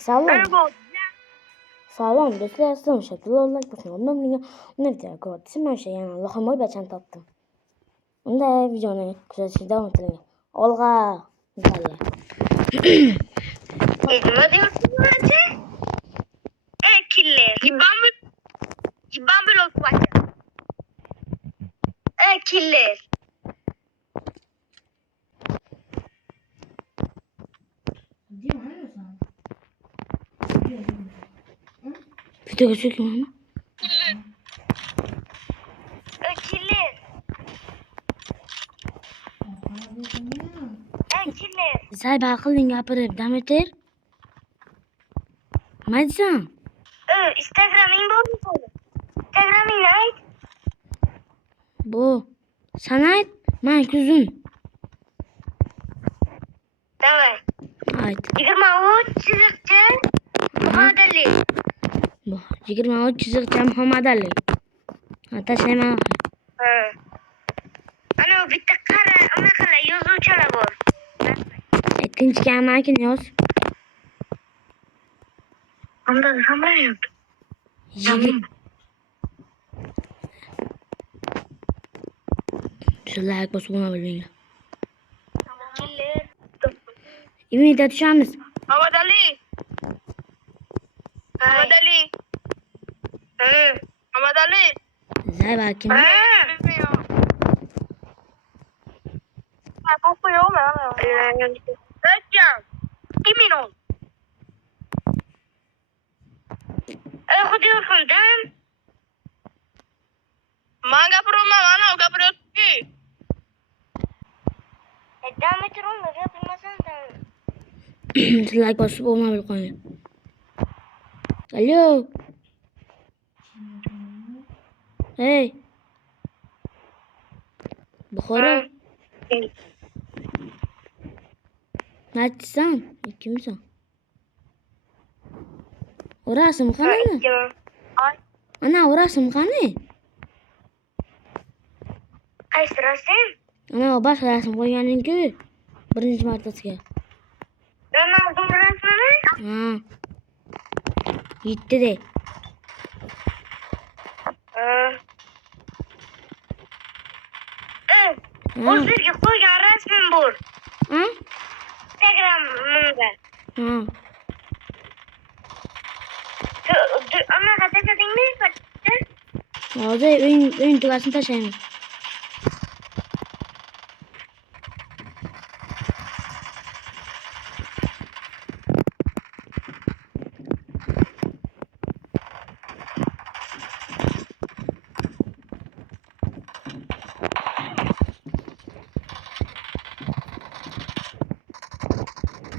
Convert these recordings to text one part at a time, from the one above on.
Sağlam. Sağlam do'stlar, assalomu alaykum. Bugun uni video ko'rdim. Mana shu yana Loxomoy bachani topdim. Unda videoni kuzatishni davom eting. Olg'a. Inshaalloh. Nima deyapsiz? Killer. Gibambe lo faccia. Killer. Videoga çekiyorum. Killer. Killer. Say baqilin gapirib, davom etir. Nima deysan? Instagram'ing bormi? Instagram'ingni ayt. Bu sen ayt, men kuzum. Давай. Ayt. 23 chiziqcha Muhammadali. Bu 23 chiziqcha Muhammadali. Tashlayman. Ana bitta qara, anaqalar yozuvchilar bor. Ikkinchi kamakini yoz. Unda hamma yo'q. Like bosib ona bilinglar. Killer. Imida tushamiz. Muhammadali. Muhammadali. Muhammadali. Say bakim. Kimin o? Gidiyorsun değil mi? Ben gapirolmam, ana gapirıyorsun ki. Devam et oğlum, yapılmasan da. Like bosib ona bil qo'ying. Alo. Hey. Buxoro. Nechchisan? Ikkimisan? O'rasim qani? Ana o'rasim qani? Qaysi rasm? Ana bosh rasm qo'yganing-ku. Birinchi martasiga. Ronaldo rasmini? Ha. Yetti de. O'zlarga qo'ygan rasmim bor. Ha? Instagram'imda. Ha. Anaqa tashladingmi? Hozir o'yin tugasini tashlayman.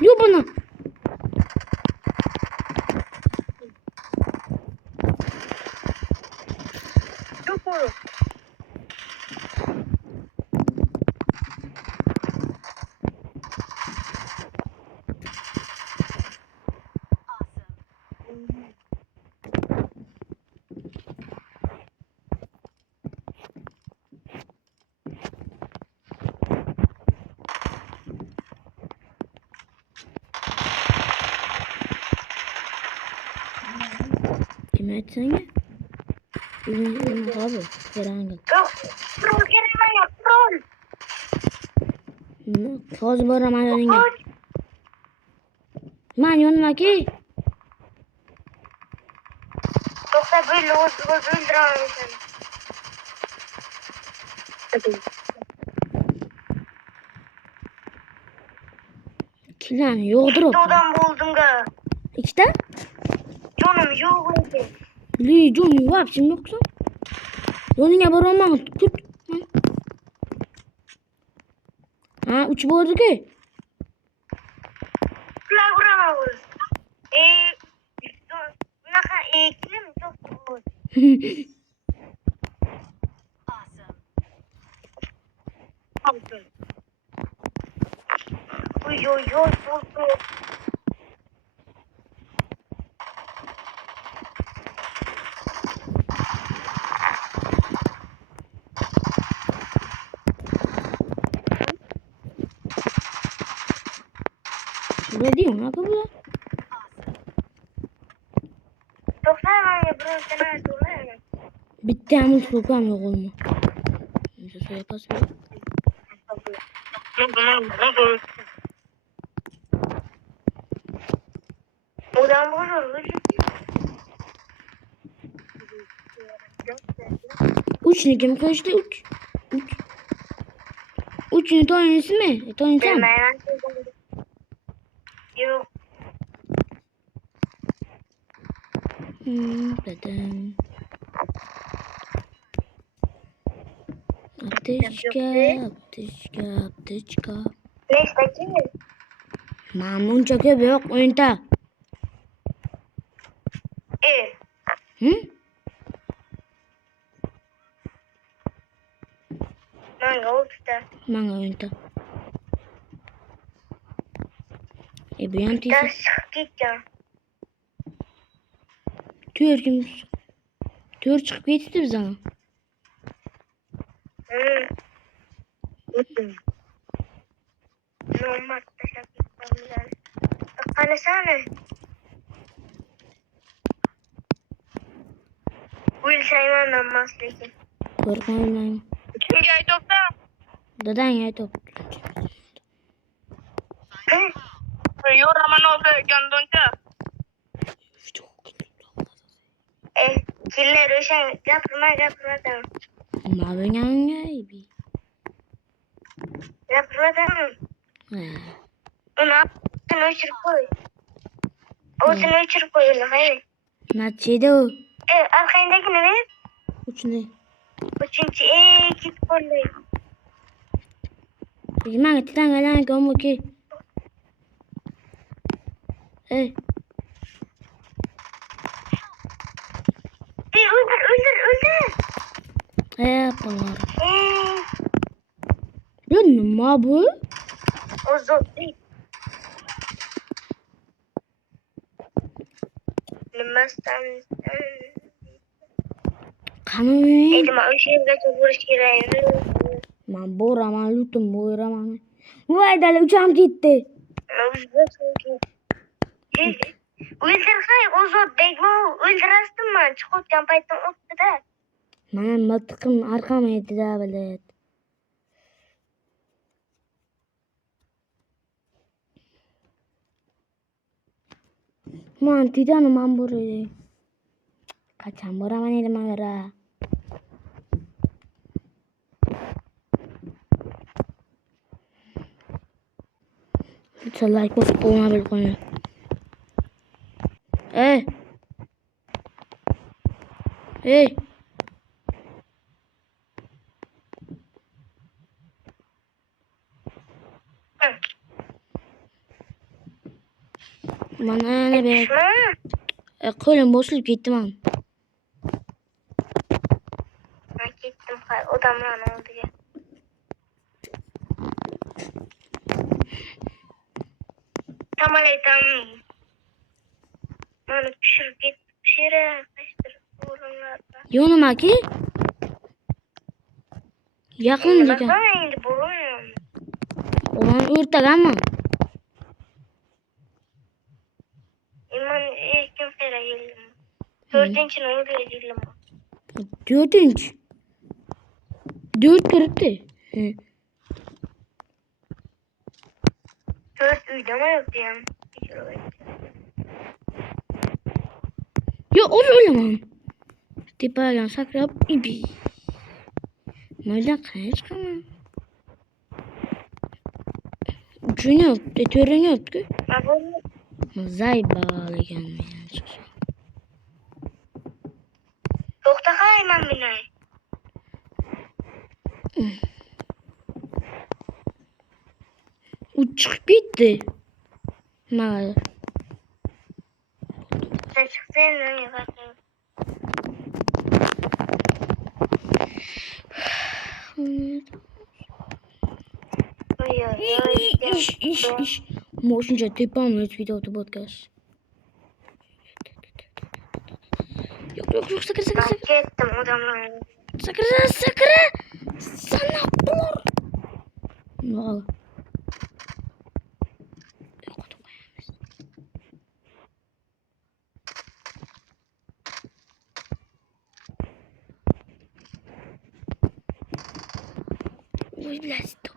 Yo bana. Yok oğlum. Kime etsene? Ürün abi. Herhangi. Yok. Troll gelme ya. Troll. Hozir boraman yoningga. Men yonimaki. To'xta, böyle o'ldiraman seni. Kilani yo'qdir. Ikkita odam bo'ldimga. Ikkita? Jonim yo'q edi. Li jonim вообще yo'qsan. Yoningga boraman. Kut. Ha, uch bordi-ku. Ular uraman o'zi. Bunaqa eklim yo'q. Oy oy oy oy. Ready, una kabul. Yoksa ben yaparım sana söyleyemem. Bitti ama sultan yok olma. Neyse suya pas ver. Odan bulur. Uç ne kim kaçtı uç. Uç. Uç tanesi mi? Tanesi mi? Bilmeyen yok. Dedim. Apteczka, apteczka, apteczka. Neyse ki Mamun çakıyor yok oyunda. Hı? ben oldu da. Manga oyunda. Bu yan teyze. Ders çıkıp gideceğim. Tüyor kim? Tüyor çıkıp geçti bize ama. Normal teşekkür ederim. Hani sana bu ilçeyi masleki. Korkma oynayayım. Üçüncü ay topta. Dadan ya top. Yo Raman oldu Gandonca. Killer Röşen yapma tamam. Ma ben yangai bi. Yapma tamam. Onu yaptın ölçür koy. O sen ölçür koy. Hayır. Na çede o. Arkandaki ne? Uç ne? Üçüncü git koy. Gimana kita ngalang kamu ki? Öldür. Bunlar. Lan ma bu? O zor değil. Limastan. Kamu ni? Edi ma üşüyüm geçe vuruş gireyim. Man bora man lutum bora man. Vay dale uçağım gitti. Öldür hay o zor begmo öldürastım ben. Çıkıp yampaytın ottu da. Man matkım arkama yetti daha böyle. Man tidan man buraya. Kaçan bora man elim agara. Lütfen like basıp olma bir konu. Hey. Bana ne be? Kolum boşlup gitti man. Ben gittim hay odamla ne oldu ya? Tamam tamam. Onu pişirip git. Pişire kaçtır burunlarda. Yonuma ki? Yakın Bak diyeceğim. bana indi burun. Olan ırtak ama. İman ilk gün fere geldim. Dördüncü ne oluyor geldim. Dördüncü. Dört kırıktı. Dört üydama yoktu yani. Ya o öyle man. Tipa yan sakrap ibi. Nereden kayış kama? Ucunu yok. Detörünü yok ki. Zay bağlı gelmeyen çıkıyor. Yokta kayman binay. Uçuk bitti. Mağara. Sen çıksana lan ya bakayım. İş. Moşunca tepam hiç video to podcast. Yok sakır. Fark ettim odamla. Sakır. Sana bulur. Ne oldu? Oy blядь, top.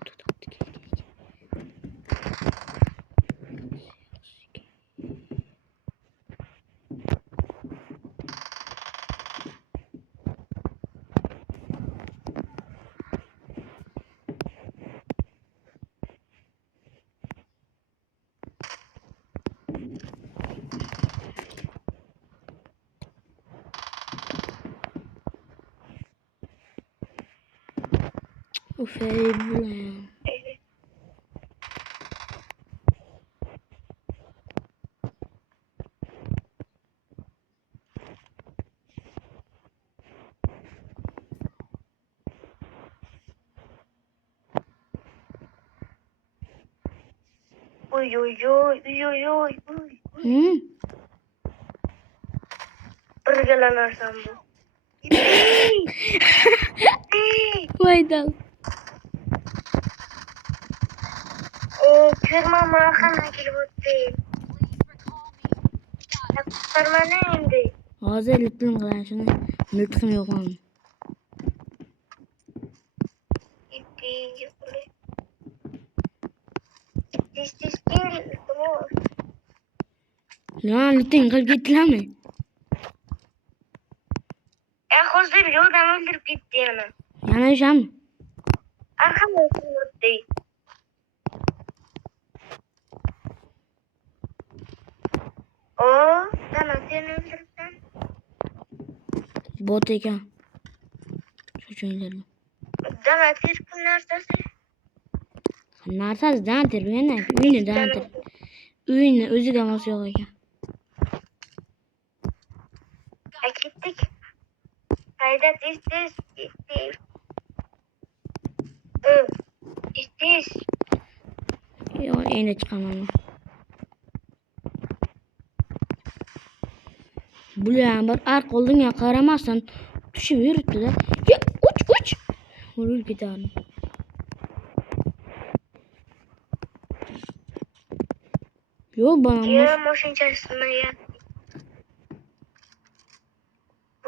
Uf ey bu ne ya? Uy uy uy uy uy uy uy. Hı? Birgalanarsam bu. Vaydal. Ko'rmama qana kelib o'tdi. Qutqarmani endi. Hozir lütfen qilan shuni. Nutqim yo'q men. Tez kel. Lan lütfen qilib ketdilarmi? Hozir yo'ldan o'ldirib ketdi yana. Yana o'shammi? Arqamdan kelib o'tdi. Sana seni öldürsem. Bot ekan. Cho'chinglarmi? Dana terpin narsasi. Narsasi dantir yana uyni dantir. Uyni o'ziga mos yo'q ekan. Ketdik. Hayda tez ketdik. Tez. Yo'q, endi chiqaman. Bular bir arq oldinga qaramasdan tushib yuribdi-da. Ya uch. O'lib ketadi. Yo'q, bana Ya mashinchasini ya.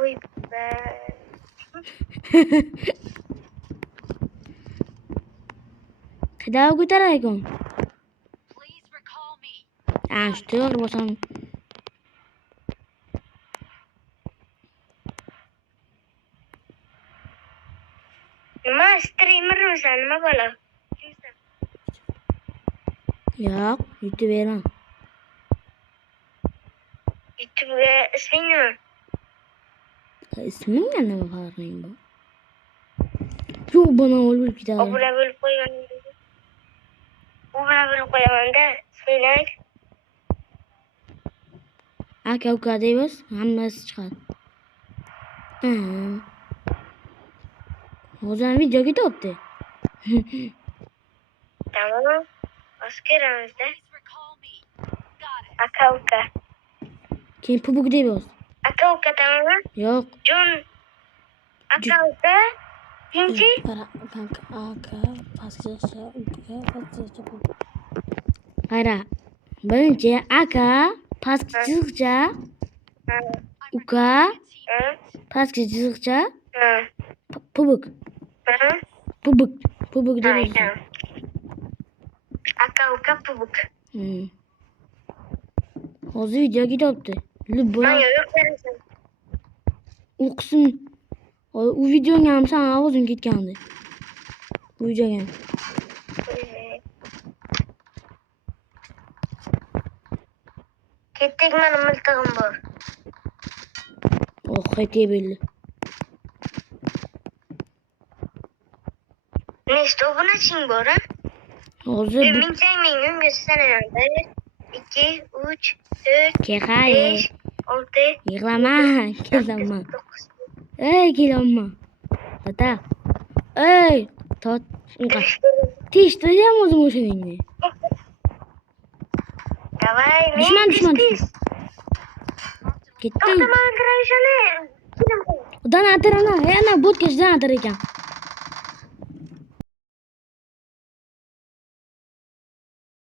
Uy be. Qidab ko'tarar ekan. Shu to'g'ri bosam. Nima streamermisan? Nima bola? Yo'q, YouTube'dan. YouTube'ga isming nima? Ismingga nima farqing bor? Yo'q, bana o'lib ketadi. Obuna bo'lib qo'yamanda ismingni ayt. Aka uka deymiz, hammasi chiqadi. Hozir video ketyapti. Tamam. Askerimizda. Aka uka. Keyin pubuk deymiz. Aka uka tamam. Yo'q. Jon. Aka uka. Tinchi. Aka Hayra. Birinchi aka pastki chiziqcha. Uka pastki chiziqcha. Pubuk. Pubuk deymiz. Aka uka pubuk. Hozir video ketyapti. Ben yo'q berasan. O'qisin. U videoga ham sen ovozing ketgandi. Bu videoga. Ketdik, meni miltig'im bor. Qaytib belli. Nechta obunaching bor, ha? Hozir Minsang ming sanayman. 1, 2, 3, 4, Kehaya. 5, 6, Yig'lama, kelama. Ey, kelama. Tata. Ey, Tishtirayam o'zim o'shaningni. Davay, Dushman. Ketdi. To'xtaman, kirayishani. Udan atirana, yana botga jidan atir ekan.